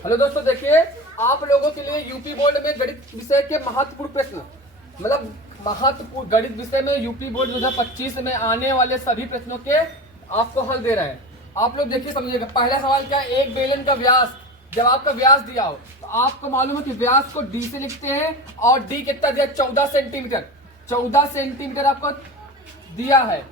Hello दोस्तों, देखिए आप लोगों के लिए यूपी बोर्ड में गणित विषय के महत्वपूर्ण प्रश्न, मतलब महत्वपूर्ण गणित विषय में यूपी बोर्ड 2025 में आने वाले सभी प्रश्नों के आपको हल दे रहे हैं। आप लोग देखिए समझिएगा। पहला सवाल क्या है, एक बेलन का व्यास, जब आपका व्यास दिया हो तो आपको मालूम है कि व्यास को डी से लिखते हैं और डी कितना दिया, 14 सेंटीमीटर। 14 सेंटीमीटर आपको दिया है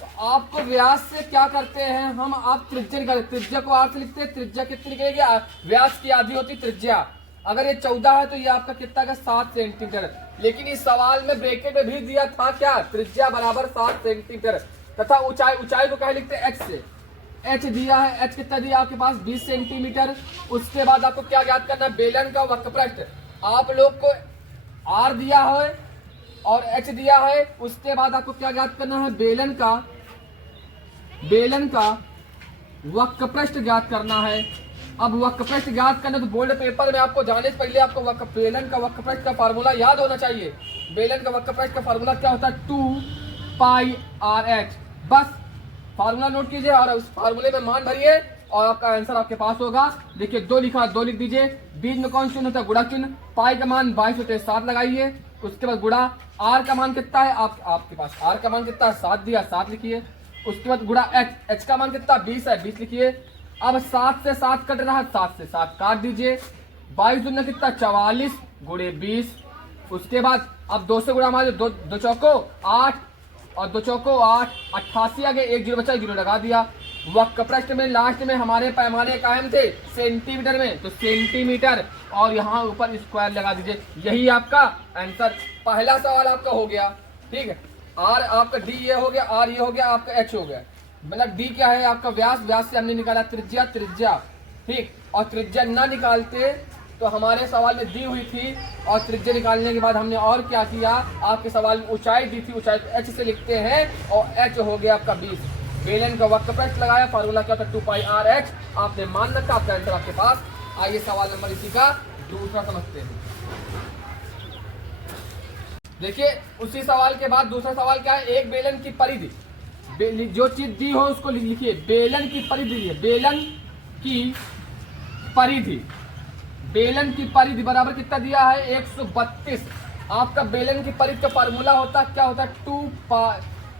तो आपको व्यास से क्या करते हैं हम, आप त्रिज्या निकालते, त्रिज्या को आर से लिखते हैं। त्रिज्या कितनी निकलेगी, व्यास की आधी होती त्रिज्या। अगर ये 14 है तो ये आपका कितना का 7 सेंटीमीटर। लेकिन इस सवाल में ब्रैकेट में भी दिया था क्या, त्रिज्या बराबर 7 सेंटीमीटर तथा ऊंचाई, ऊंचाई को क्या लिखते हैं, एच से। एच दिया है, एच कितना दिया आपके पास 20 सेंटीमीटर। उसके बाद आपको क्या ज्ञात करना है, बेलन का वक्रपृष्ठ। आप लोग को आर दिया है और एच दिया है। उसके बाद आपको क्या ज्ञात करना है, बेलन का वक्रपृष्ठ ज्ञात करना है। अब वक्रपृष्ठ ज्ञात करना तो बोर्ड पेपर में आपको जाने से पहले आपको बेलन का वक्रपृष्ठ का फार्मूला याद होना चाहिए। बेलन का वक्रपृष्ठ का फार्मूला क्या होता है, 2 पाई आर एच। बस फार्मूला नोट कीजिए और उस फार्मूले में मान भरिए और आपका आंसर आपके पास होगा। देखिए 2 लिखा, 2 लिख दीजिए। बीच में कौन चिन्ह होता है, गुणा चिन्ह। पाई का मान 22/7 लगाइए। उसके बाद गुणा, आर का मान कितना है आपके पास, आर का मान कितना है 7 दिया, 7 लिखिए। उसके बाद गुणा एच, एच का मान कितना 20 है, 20 लिखिए। अब 7 से 7 कट रहा है, 7 से 7 काट दीजिए। 22 दूना कितना 44 गुणे 20। उसके बाद अब 2 से गुणा मारिए, 2 चौको 8 और 2 चौको 8, 88 आगे 1 जीरो बचा, 0 लगा दिया। वक्रपृष्ठ में लास्ट में हमारे पैमाने कायम थे सेंटीमीटर में, तो सेंटीमीटर और यहाँ ऊपर स्क्वायर लगा दीजिए। यही आपका आंसर, पहला सवाल आपका हो गया। ठीक है, आर आपका डी ये हो गया, आर ये हो गया, आपका एच हो गया। मतलब डी क्या है आपका व्यास, व्यास से हमने निकाला त्रिज्या, त्रिज्या। ठीक, और त्रिज्या ना निकालते तो हमारे सवाल में दी हुई थी और त्रिज्या निकालने के बाद हमने और क्या किया, आपके सवाल में ऊंचाई दी थी, ऊंचाई को एच से लिखते हैं और एच हो गया आपका 20। बेलन का वक्रपृष्ठ लगाया, फार्मूला क्या था 2 पाई आर एच। आपने मान रखा, आपका आंसर आपके पास। आइए सवाल नंबर इसी का दूसरा समझते हैं। देखिए उसी सवाल के बाद दूसरा सवाल क्या है, एक बेलन की परिधि, जो चीज दी हो उसको लिखिए। बेलन की परिधि है, बेलन की परिधि, बेलन की परिधि बराबर कितना दिया है 132। आपका बेलन की परिधि का फार्मूला होता है क्या होता है, 2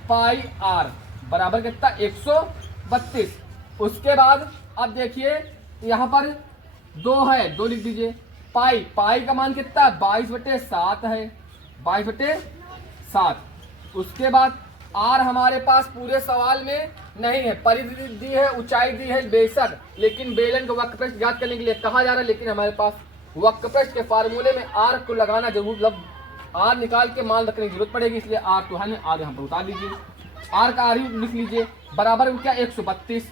पाई आर बराबर कितना 132। उसके बाद अब देखिए यहाँ पर 2 है, 2 लिख दीजिए। पाई, पाई का मान कितना है 22/7 है, 22/7। उसके बाद आर हमारे पास पूरे सवाल में नहीं है, परिधि दी है, ऊंचाई दी है बेशक, लेकिन बेलन का वक्रपृष्ठ ज्ञात करने के लिए कहा जा रहा है। लेकिन हमारे पास वक्रपृष्ठ के फार्मूले में आर को लगाना जरूर, मतलब आर निकाल के मान रखने की जरूरत पड़ेगी, इसलिए आर तो है, आर यहाँ पर उतार लीजिए। आर का आर ही लिख लीजिए, बराबर क्या 132।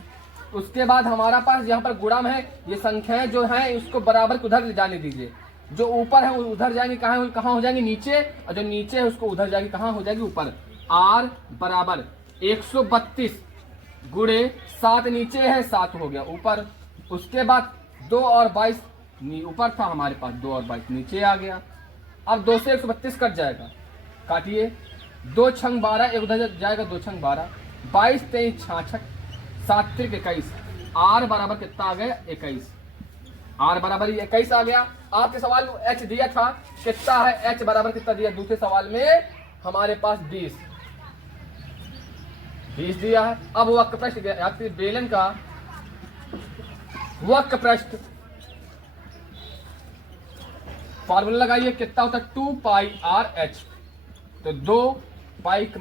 उसके बाद हमारा पास यहाँ पर गुणा में है, ये संख्याएं जो है उसको बराबर उधर ले जाने दीजिए। जो ऊपर है उधर जाएंगे, कहाँ हो जाएंगे नीचे, और जो नीचे है उसको उधर जाएगी, कहाँ हो जाएगी ऊपर। आर बराबर 132 गुणे 7, नीचे है 7 हो गया ऊपर। उसके बाद 2 और 22 ऊपर था हमारे पास, 2 और 22 नीचे आ गया। अब 2 से 132 कट जाएगा, काटिए। 2 छंग 12, एक उधर जाएगा, 2 छंग 12, 22 23 66, 7 त्रिक 21। आर बराबर कितना आ गया 21, आर बराबर 21 आ गया। आपके सवाल में एच दिया था कितना है, एच बराबर कितना दिया दूसरे सवाल में हमारे पास 20 दिया है। अब वक्रपृष्ठ, बेलन का वक्रपृष्ठ फार्मूला लगाइए, कितना होता है 2 पाई आर एच। तो 2 पाई का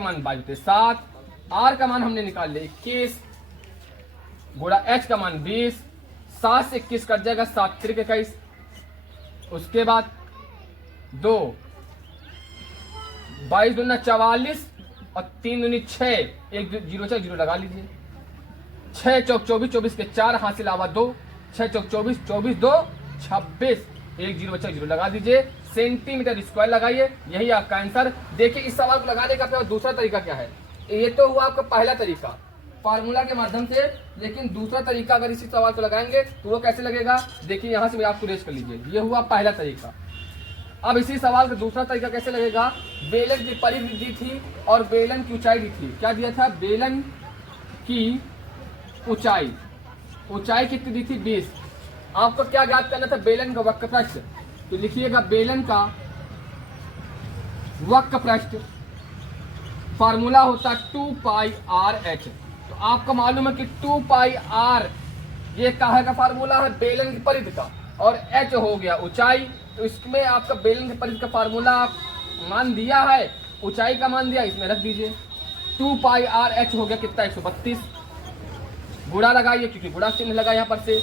मान 22/7, आर का मान हमने निकाल लिया 21 गुणा एच का मान 20। 7 से 21 कट जाएगा, 7 त्रिक 21। उसके बाद 2 22 दूना 44 और 3 दूनी 6, 1 0 0 लगा लीजिए। 6 चौक 24, 24 के 4 हासिल आवा 2, 6 चौक 24, 24 2 26, 1 0 बचा 0 लगा दीजिए। सेंटीमीटर स्क्वायर लगाइए, यही आपका आंसर। देखिए इस सवाल को लगाने का अपना दूसरा तरीका क्या है, ये तो हुआ आपका पहला तरीका फार्मूला के माध्यम से, लेकिन दूसरा तरीका अगर इसी सवाल को लगाएंगे तो वो कैसे लगेगा, देखिए यहाँ से आपको रेस कर लीजिए, ये हुआ पहला तरीका। अब इसी सवाल का दूसरा तरीका कैसे लगेगा, बेलन की परिधि दी थी और बेलन की ऊंचाई दी थी। क्या दिया था, बेलन की ऊंचाई, ऊंचाई कितनी दी थी 20, आपको क्या ज्ञात करना था, बेलन का वक्र पृष्ठ। तो लिखिएगा बेलन का वक्र पृष्ठ फार्मूला होता 2πr(h)। तो आपको मालूम है कि 2πr ये काहे का फार्मूला है, बेलन की परिधि का, और h हो गया ऊंचाई। तो इसमें आपका बेलन की परिधि का फार्मूला मान दिया है, ऊंचाई का मान दिया, इसमें रख दीजिए। 2πr(h) हो गया कितना, 132। गुणा लगाइए क्योंकि गुणा चिन्ह लगा यहाँ पर से।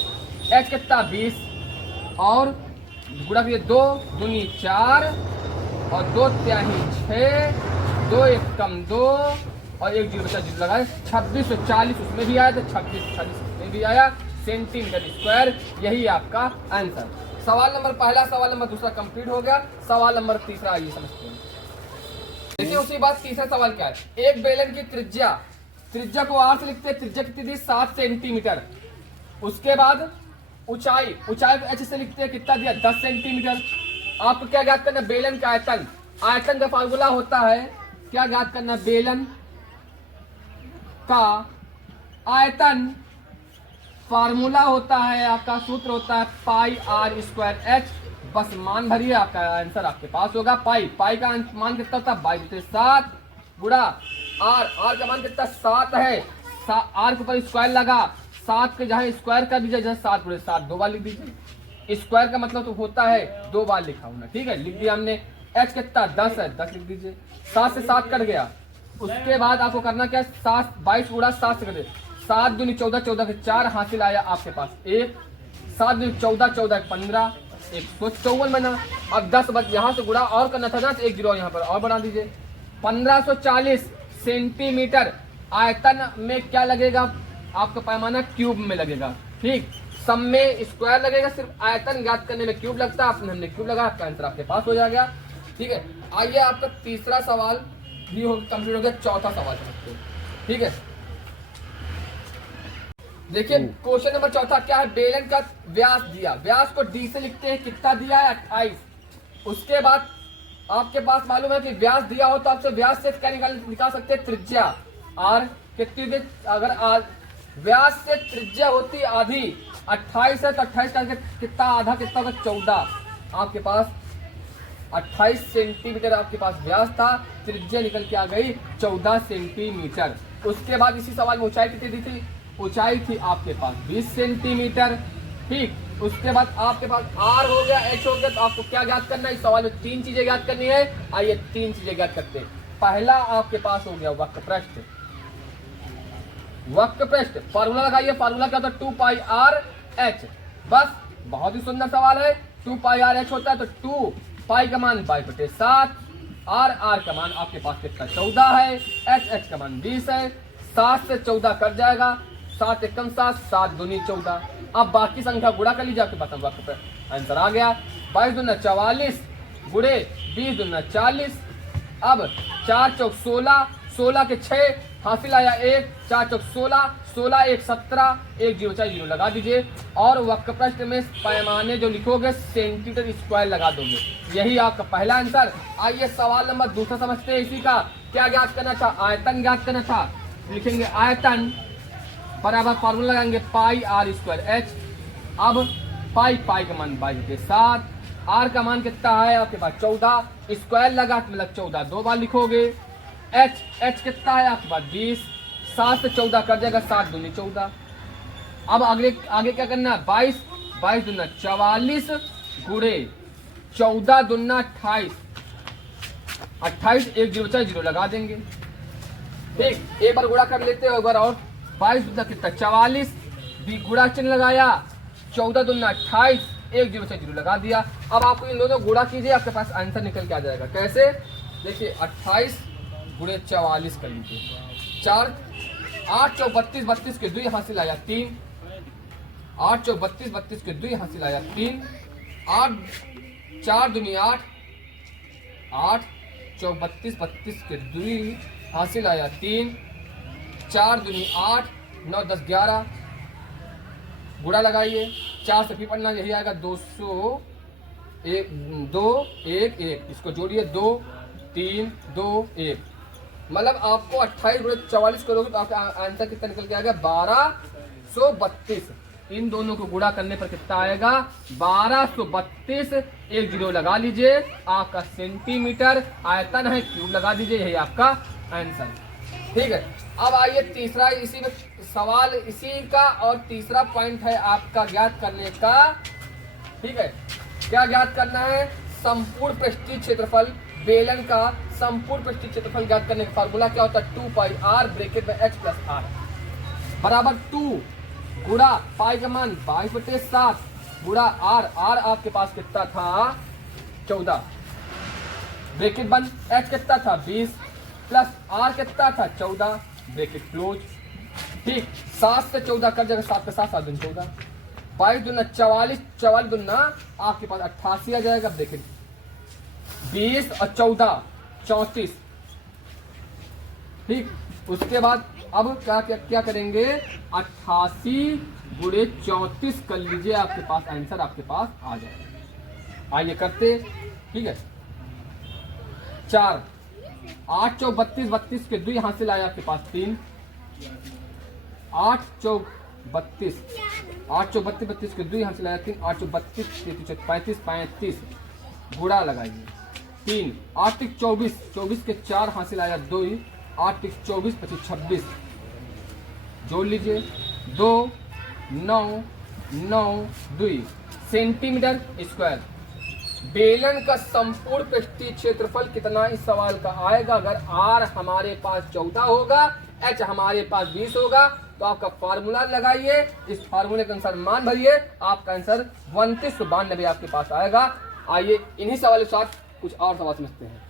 h कितना 20 और गुणा कीजिए, 2 दूनी 4 और 2 तिहाई 6, 2 1 कम 2 और 1 जीरो बचा, जीरो लगाए 2640 उसमें भी आया था, 2640 उसमें भी आया सेंटीमीटर स्क्वायर। यही आपका आंसर। सवाल नंबर पहला, सवाल नंबर दूसरा कंप्लीट हो गया। सवाल नंबर तीसरा आइए समझते हैं। देखिए उसी बात तीसरा सवाल क्या है, एक बेलन की त्रिज्या को r से लिखते हैं, त्रिज्या कितनी दी 7 सेंटीमीटर। उसके बाद ऊंचाई को h से लिखते हैं, कितना दिया 10 सेंटीमीटर। आपको क्या ज्ञात करना, बेलन का आयतन। आयतन का फार्मूला होता है, क्या ज्ञात करना, बेलन का आयतन फार्मूला होता है, आपका सूत्र होता है πr²h। बस मान भरिए, आपका आंसर आपके पास होगा। पाई का मान कितना था, 22/7 गुणा r का मान कितना 7 है, r के ऊपर स्क्वायर लगा, 7 के जहाँ स्क्वायर कर दीजिए, जहाँ 7 × 7 2 बार लिख दीजिए। स्क्वायर का मतलब तो होता है 2 बार लिखा होना, ठीक है, लिख दिया हमने। h कितना 10 है, 10 लिख दीजिए। 7 से 7 कट गया। उसके बाद आपको करना क्या, 22 गुणा 7 से कर दे, 7 दूनी 14, 14 के 4 हासिल आया आपके पास 1, 7 दूनी 14, 14 के 15, 154 बना। अब 10 बच, यहाँ से गुणा और करना था ना, 1 जीरो यहाँ पर और बढ़ा दीजिए। 1540 सेंटीमीटर आयतन में क्या लगेगा, आपका पैमाना क्यूब में लगेगा, ठीक। सब में स्क्वायर लगेगा, सिर्फ आयतन ज्ञात करने में क्यूब लगता है। आपने हमने क्यूब लगा, आपका आंसर आपके पास हो जाएगा, ठीक है। आइए आपका तीसरा सवाल भी कंप्लीट हो गया। चौथा सवाल समझते हैं, ठीक है। देखिए क्वेश्चन नंबर चौथा क्या है, बेलन का व्यास दिया, व्यास को d से लिखते हैं, कितना दिया है 28। उसके बाद आपके पास मालूम है कि व्यास दिया हो तो आपसे व्यास से क्या निकाल सकते हैं, त्रिज्या r कितनी दी, अगर व्यास से त्रिज्या होती आधी, 28 है तो 28 का कितना आधा कितना होगा 14। आपके पास 28 सेंटीमीटर आपके पास व्यास था, त्रिज्या निकल के आ गई 14 सेंटीमीटर। उसके बाद इसी सवाल में ऊंचाई कितनी दी थी, ऊंचाई थी आपके पास 20 सेंटीमीटर, ठीक। उसके बाद आपके पास r हो गया, h हो गया। तो आपको क्या ज्ञात करना है, इस सवाल में 3 चीजें ज्ञात करनी है। आइए 3 चीजें ज्ञात करते हैं। पहला आपके पास हो गया वक्र पृष्ठ। वक्र पृष्ठ फार्मूला लगाइए, फार्मूला क्या होता है 2πr(h)। बस बहुत ही सुंदर सवाल है। 2πr(h) होता है तो 2 पाई का मान 22/7, r का मान आपके पास कितना 14 है, h का मान 20 है। 7 से 14 कट जाएगा, 7 एकम 7, 7 दूनी 14। अब बाकी संख्या गुणा कर लीजिए, आपके पास वक्र पे आंसर आ गया। 22 दूना 44 गुणे 20 दूना 40। अब 4 चौक 16, 16 के 6 हासिल आया 1, 4 चौक 16, 16 1 17, 1 जीरो 4 जीरो लगा दीजिए। और वक्र पृष्ठ में पैमाने जो लिखोगे सेंटीमीटर स्क्वायर लगा दोगे। यही आपका पहला आंसर। आइए सवाल नंबर दूसरा समझते हैं। इसी का क्या ज्ञात करना था, आयतन ज्ञात करना था। लिखेंगे आयतन बराबर फार्मूला लगाएंगे πr²h। अब पाई का मान 22/7, r का मान कितना है आपके पास 14, स्क्वायर लगा मतलब 14 2 बार लिखोगे। h कितना है आपके पास 20, 7 से 14 कर जाएगा, 7 दूनी 14। अब आगे क्या करना है, 22 दूना 44 गुणे 14 दूना 28, 1 जीरो 4 जीरो लगा देंगे, ठीक। एक बार गुणा कर लेते हो, एक बार और। 22 दूना कितना 44, गुणा चिन्ह लगाया, 14 दूना 28, 1 जीरो 4 जीरो लगा दिया। अब आपको इन दोनों गुणा कीजिए, आपके पास आंसर निकल के आ जाएगा। कैसे, देखिए 28 गुणे 44 कर लीजिए, 4 8 चौक 32, 32 के 2 हासिल आया 3, 8 चौक 32, 32 के 2 हासिल आया 3, 8 4 दूनी 8, 8 चौक 32, 32 के 2 हासिल आया 3, 4 दूनी 8, 9 10 11 गुणा लगाइए, 4 से फिर पढ़ना, यही आएगा 200 2 1 1, इसको जोड़िए 2 3 2 1, मतलब आपको 28 गुणे 44 करोगे तो आपका आंसर कितना निकल के आ गया 1232। इन दोनों को गुणा करने पर कितना आएगा 1232। एक जीरो लगा लीजिए, आपका सेंटीमीटर आयतन है, क्यूब लगा दीजिए, यही आपका आंसर। ठीक है, अब आइए तीसरा इसी में सवाल इसी का और तीसरा पॉइंट है आपका ज्ञात करने का। ठीक है, क्या ज्ञात करना है? संपूर्ण पृष्ठीय क्षेत्रफल बेलन का संपूर्ण पृष्ठीय क्षेत्रफल ज्ञात करने का फार्मूला क्या होता है? 2 पाई r ब्रैकेट में h प्लस r बराबर 2 गुणा पाई का मान 22/7 गुणा r आपके पास कितना था 14 ब्रैकेट बंद, h कितना था 20 प्लस r कितना था 14 ब्रैकेट क्लोज। ठीक, 7 से 14 कर जाएगा, 7 के साथ 7 दूनी 14, 22 दूना 44, 44 दूना आपके पास 88 आ जाएगा ब्रैकेट 20 और 14 34। ठीक, उसके बाद अब क्या करेंगे 88 गुणे 34 कर लीजिए, आपके पास आंसर आपके पास आ जाएगा। आइए करते। ठीक है, 4 8 चौक 32, 32 के 2 यहाँ से लाए आपके पास 3, 8 चौक 32, 8 चौक 32, 32 के 2 यहाँ से लाया 3, 8 चौक 32, 33 35 गुणा लगाइए 3, 8 तिक 24, 24 के 4 हासिल आया 2, 8 तिक 24 25 26 जोड़ लीजिए 2 9 9 2 सेंटीमीटर स्क्वायर। बेलन का संपूर्ण पृष्ठीय क्षेत्रफल कितना इस सवाल का आएगा? अगर r हमारे पास 14 होगा, h हमारे पास 20 होगा, तो आपका फार्मूला लगाइए, इस फार्मूले के अनुसार मान भरिए, आपका आंसर 2992 आपके पास आएगा। आइए इन्हीं सवालों के साथ कुछ और सवाल समझते हैं।